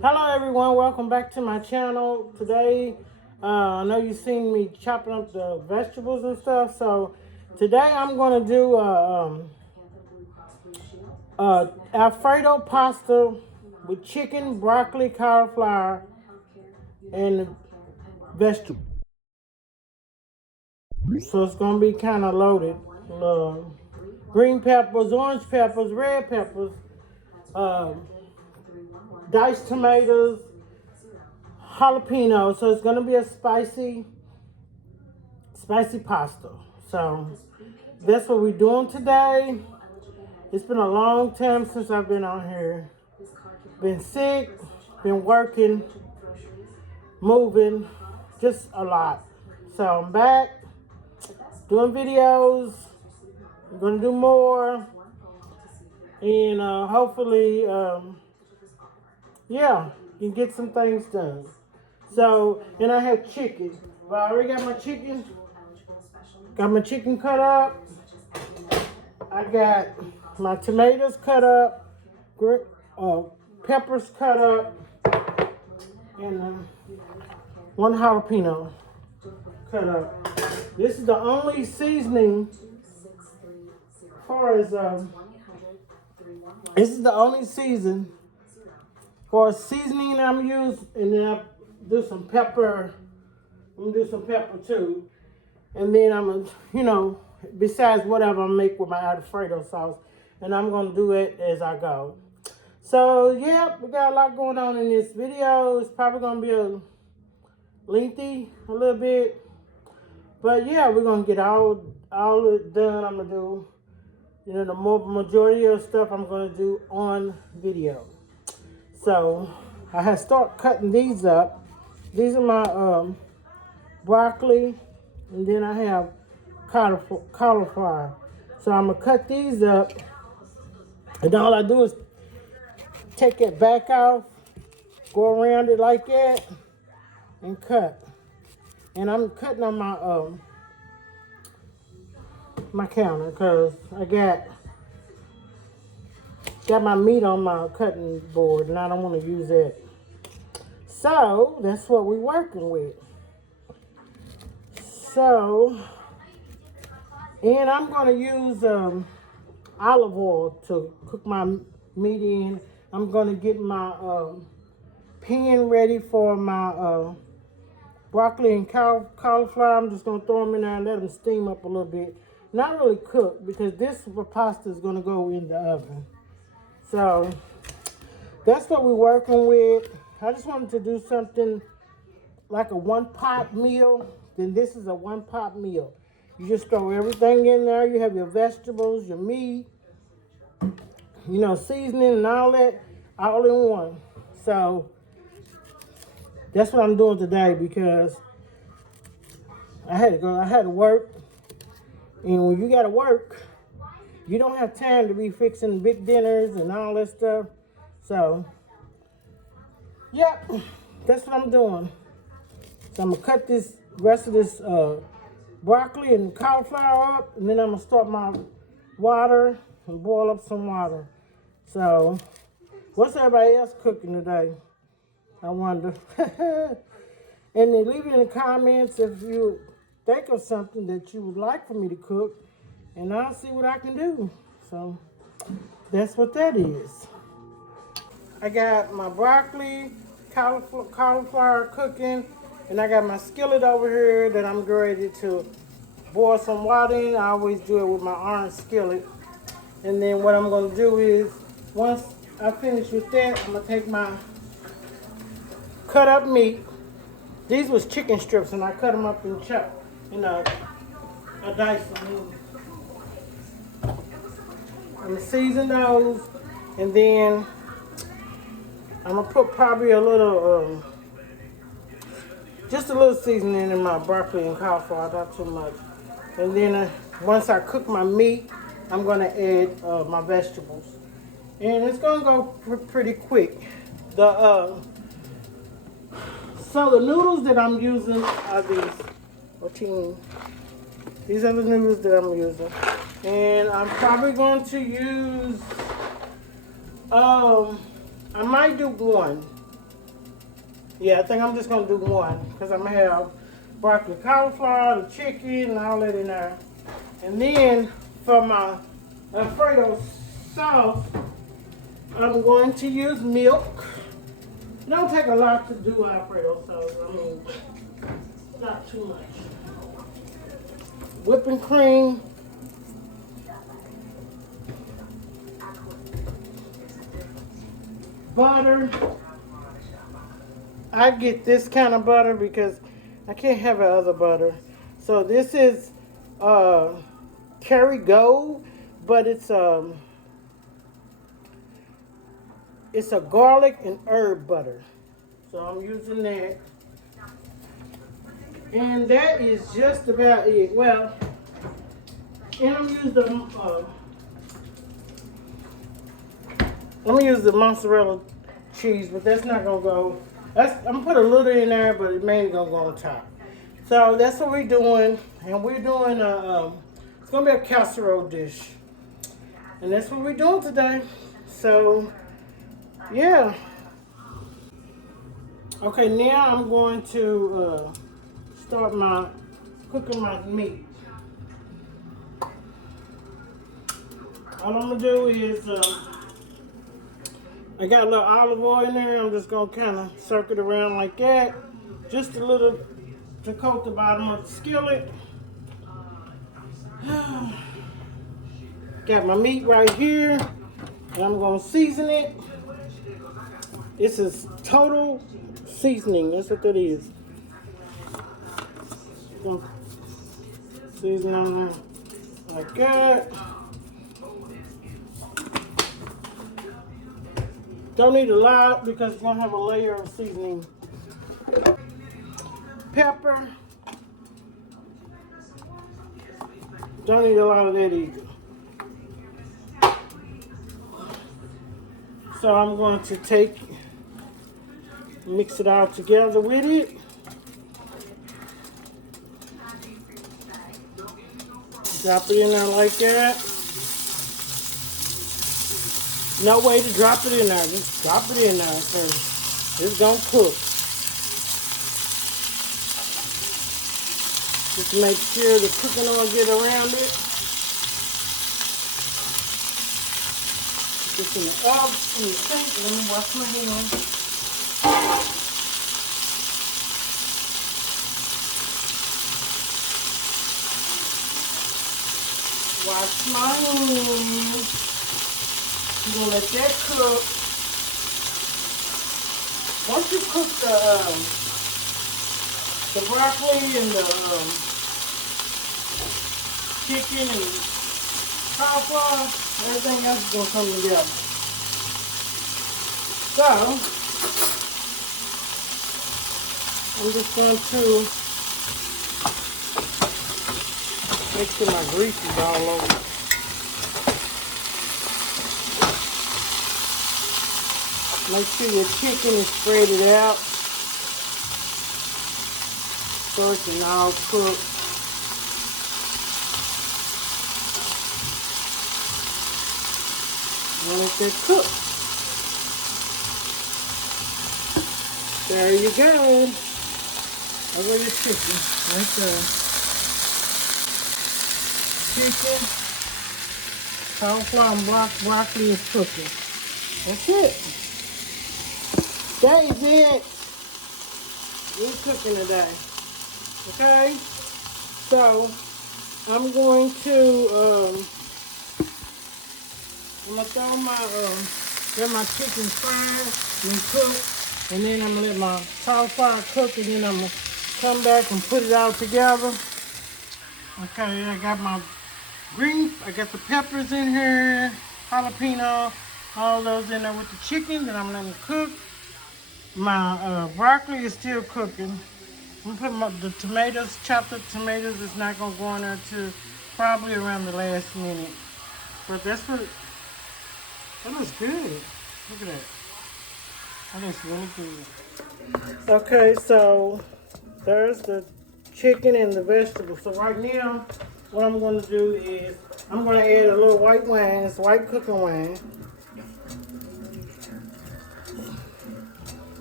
Hello everyone, welcome back to my channel. Today, I know you've seen me chopping up the vegetables and stuff, so today I'm going to do Alfredo pasta with chicken, broccoli, cauliflower, and vegetables. So it's going to be kind of loaded. Uh, Green peppers, orange peppers, red peppers, uh, diced tomatoes, jalapeno. So it's going to be a spicy pasta. So that's what we're doing today. It's been a long time since I've been on here. Been sick, been working, moving, just a lot. So I'm back doing videos. I'm gonna do more, and hopefully, yeah, you can get some things done. So, and I have chicken. Well, I already got my chicken. Got my chicken cut up. I got my tomatoes cut up, uh, peppers cut up, and one jalapeno cut up. This is the only seasoning, as far as this is the only for seasoning I'm using, and then I do some pepper. I'm gonna do some pepper too, and then I'm gonna, besides whatever I make with my Alfredo sauce, and I'm gonna do it as I go. So yeah, we got a lot going on in this video. It's probably gonna be a lengthy a little bit, but yeah, we're gonna get all it done. I'm gonna do, the majority of stuff I'm gonna do on video. So I have start cutting these up. These are my broccoli, and then I have cauliflower. So I'm gonna cut these up, and all I do is take it back off, go around it like that, and cut. And I'm cutting on my counter because I got my meat on my cutting board, and I don't want to use that. So that's what we're working with. So, and I'm gonna use olive oil to cook my meat in. I'm gonna get my pan ready for my broccoli and cauliflower. I'm just gonna throw them in there and let them steam up a little bit. Not really cook, because this pasta is gonna go in the oven. So that's what we're working with. I just wanted to do something like a one-pot meal. Then this is a one-pot meal. You just throw everything in there. You have your vegetables, your meat, seasoning and all that, all in one. So that's what I'm doing today, because I had to work. And when you gotta work, you don't have time to be fixing big dinners and all that stuff. So, yep, that's what I'm doing. So I'm gonna cut this rest of this broccoli and cauliflower up, and then I'm gonna start my water and boil up some water. So, what's everybody else cooking today? I wonder. And then leave it in the comments if you think of something that you would like for me to cook, and I'll see what I can do. So that's what that is. I got my broccoli, cauliflower cooking, and I got my skillet over here that I'm ready to boil some water in. I always do it with my iron skillet. And then what I'm going to do is, once I finish with that, I'm going to take my cut up meat. These was chicken strips, and I cut them up and chop, I dice them. I'm gonna season those, and then I'm gonna put probably a little, just a little seasoning in my broccoli and cauliflower, not too much. And then once I cook my meat, I'm gonna add my vegetables, and it's gonna go pretty quick. So the noodles that I'm using are these. These are the noodles that I'm using. And I'm probably going to use, I might do one. Yeah, I think I'm just gonna do one because I'm gonna have broccoli, cauliflower, the chicken, and all that in there. And then for my Alfredo sauce, I'm going to use milk. It don't take a lot to do Alfredo sauce. I mean, not too much. Whipping cream. Butter. I get this kind of butter because I can't have other butter. So this is Kerrygold, but it's a garlic and herb butter. So I'm using that. And that is just about it. Well, and I'm gonna use the mozzarella cheese, but that's not gonna go. I'm gonna put a little in there, but it mainly gonna go on top. So that's what we're doing, and we're doing it's gonna be a casserole dish, and that's what we're doing today. So yeah. Okay, now I'm going to start cooking my meat. All I'm gonna do is I got a little olive oil in there. I'm just gonna kind of circle it around like that, just a little to coat the bottom of the skillet. Got my meat right here, and I'm gonna season it. This is total seasoning. That's what that is. Gonna season on there like that. Don't need a lot because it's gonna have a layer of seasoning. Pepper. Don't need a lot of that either. So I'm going to mix it all together with it. Drop it in there like that. No way to drop it in there. Just drop it in there because it's gonna cook. Just make sure the cooking oil get around it. Put this in the oven, in the sink. Let me wash my hands. Wash my hands. You're gonna let that cook. Once you cook the broccoli and the chicken and cauliflower, everything else is gonna come together. So I'm just going to make sure my grease is all over. Make sure your chicken is spreaded out so it can all cook. And let that cook. There you go. Over the chicken, right there. Chicken, cauliflower and broccoli is cooking. That's it. That is it. We're cooking today. Okay? So, I'm going to throw let my chicken fry and cook. And then I'm going to let my cauliflower cook. And then I'm going to come back and put it all together. Okay, I got my greens. I got the peppers in here. Jalapeno. All those in there with the chicken. Then I'm going to let them cook. My broccoli is still cooking. I'm going to put the tomatoes, chopped up tomatoes. It's not going to go in there until probably around the last minute. But that's what, that looks good. Look at that. That looks really good. Okay, so there's the chicken and the vegetables. So right now, what I'm going to do is, I'm going to add a little white wine. It's white cooking wine.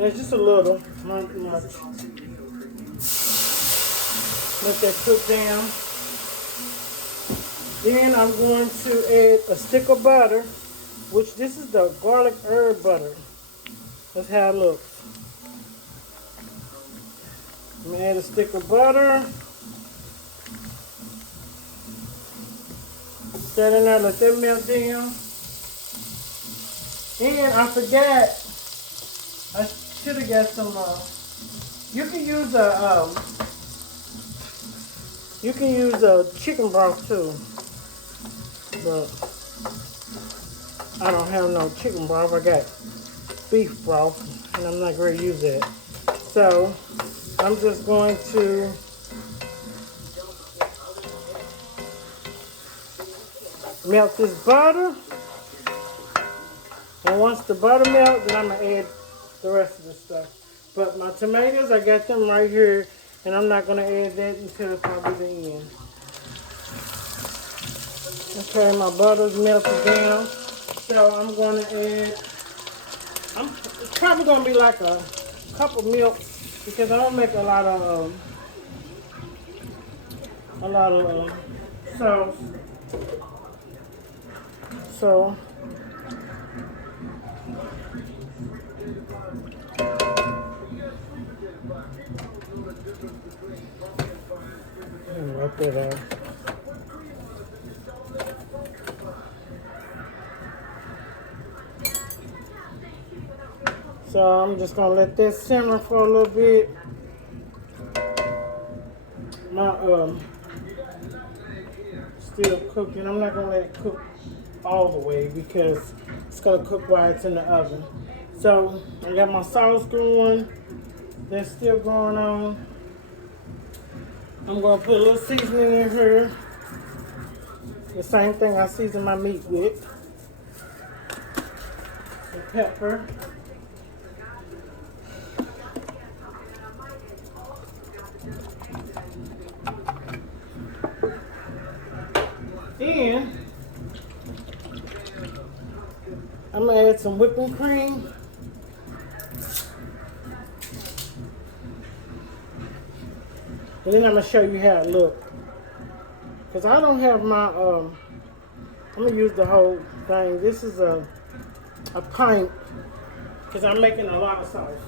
And it's just a little, not much. Let that cook down. Then I'm going to add a stick of butter, which this is the garlic herb butter. That's how it looks. I'm gonna add a stick of butter. Set in there, let that melt down. And I forgot, I should have got some, you can use a chicken broth too. But I don't have no chicken broth. I got beef broth, and I'm not going to use that. So I'm just going to melt this butter. And once the butter melts, then I'm going to add the rest of the stuff. But my tomatoes, I got them right here, and I'm not going to add that until probably the end. Okay, my butter's melted down. So I'm going to add, it's probably going to be like a cup of milk because I don't make a lot of sauce. So wipe that off. So I'm just gonna let that simmer for a little bit. My still cooking. I'm not gonna let it cook all the way because it's gonna cook while it's in the oven. So I got my sauce going. That's still going on. I'm gonna put a little seasoning in here. The same thing I season my meat with. The pepper. And I'm gonna add some whipping cream. And then I'm gonna show you how it looks. Cause I don't have my I'm gonna use the whole thing. This is a pint. Cause I'm making a lot of sauce.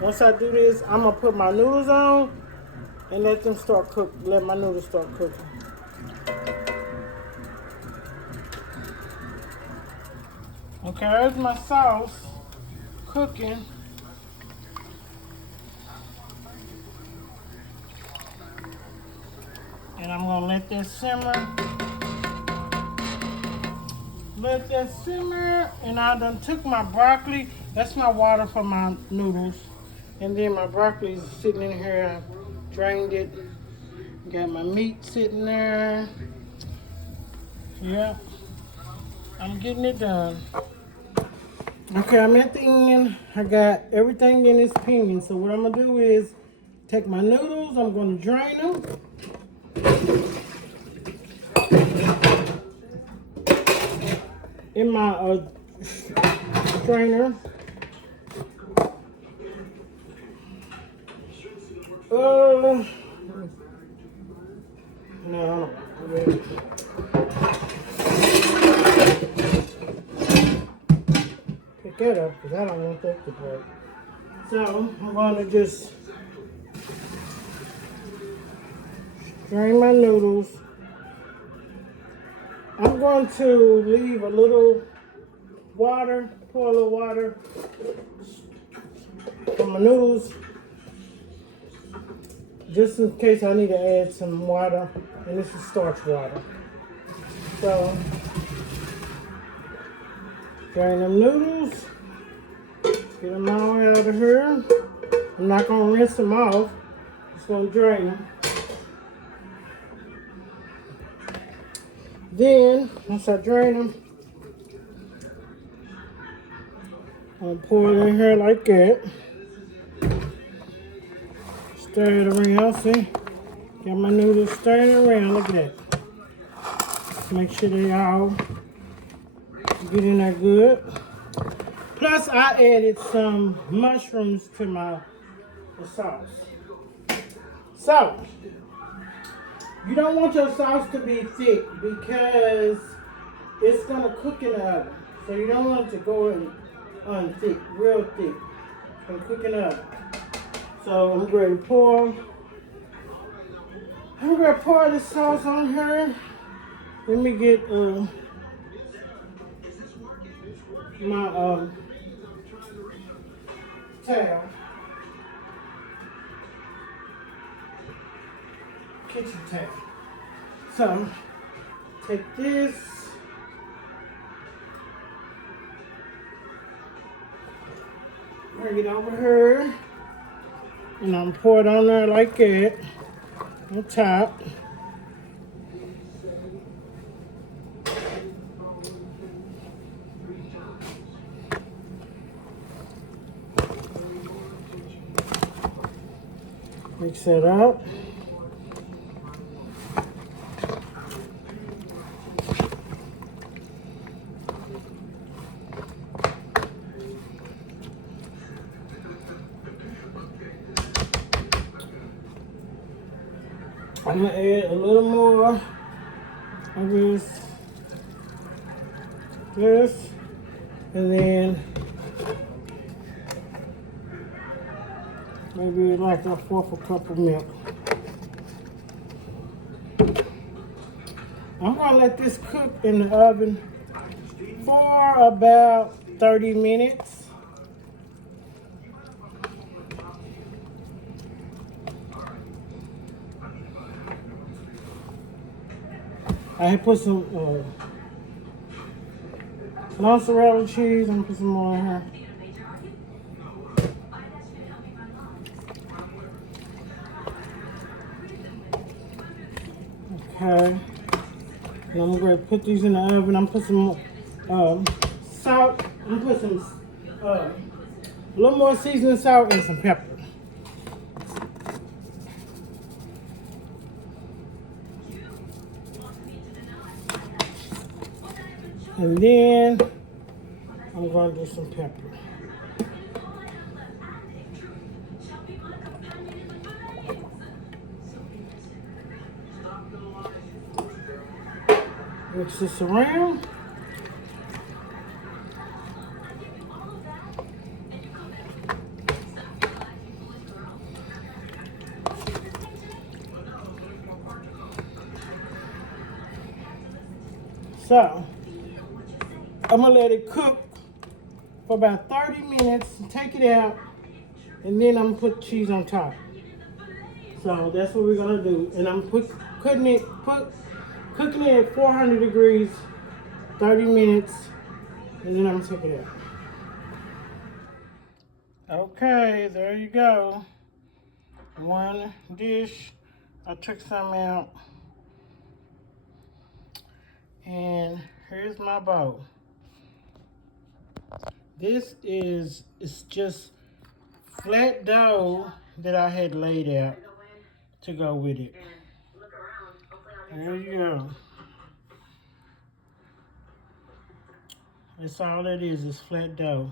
Once I do this, I'm gonna put my noodles on and let them start cook. Let my noodles start cooking. Okay, there's my sauce cooking. And I'm gonna let that simmer. Let that simmer. And I done took my broccoli. That's my water for my noodles. And then my broccoli is sitting in here. I drained it. Got my meat sitting there. Yep. I'm getting it done. Okay, I'm at the end. I got everything in this pan. So what I'm gonna do is take my noodles. I'm gonna drain them. In my strainer. No. Pick that up because I don't want that to break. So I'm going to just drain my noodles. I'm going to leave a little water, pour a little water for my noodles, just in case I need to add some water, and this is starch water. So, drain them noodles, get them all out of here. I'm not going to rinse them off, just going to drain them. Then, once I drain them, I'm going to pour it in here like that. Stir it around, see? Got my noodles stirring around like that. Make sure they all get in there good. Plus, I added some mushrooms to the sauce. So, you don't want your sauce to be thick because it's going to cook in the oven. So you don't want it to go in thick, real thick. It's going to cook in the oven. So I'm going to pour this sauce on her. Let me get my towel, kitchen towel. So take this, bring it over her, and I'm pour it on there like that, on top. Mix it up. I'm gonna add a little more of this, and then maybe like a fourth a cup of milk. I'm gonna let this cook in the oven for about 30 minutes. I had put some mozzarella cheese. I'm gonna put some more in here. Okay. And I'm going to put these in the oven. I'm going to put some salt. I'm going to put some a little more seasoning salt and some pepper. And then I'm going to do some pepper. Mix this around. So, I'm going to let it cook for about 30 minutes, take it out, and then I'm going to put cheese on top. So that's what we're going to do. And I'm cooking it at 400 degrees, 30 minutes, and then I'm going to take it out. Okay, there you go. One dish. I took some out. And here's my bowl. This is just flat dough that I had laid out to go with it. There you go. That's all it is flat dough.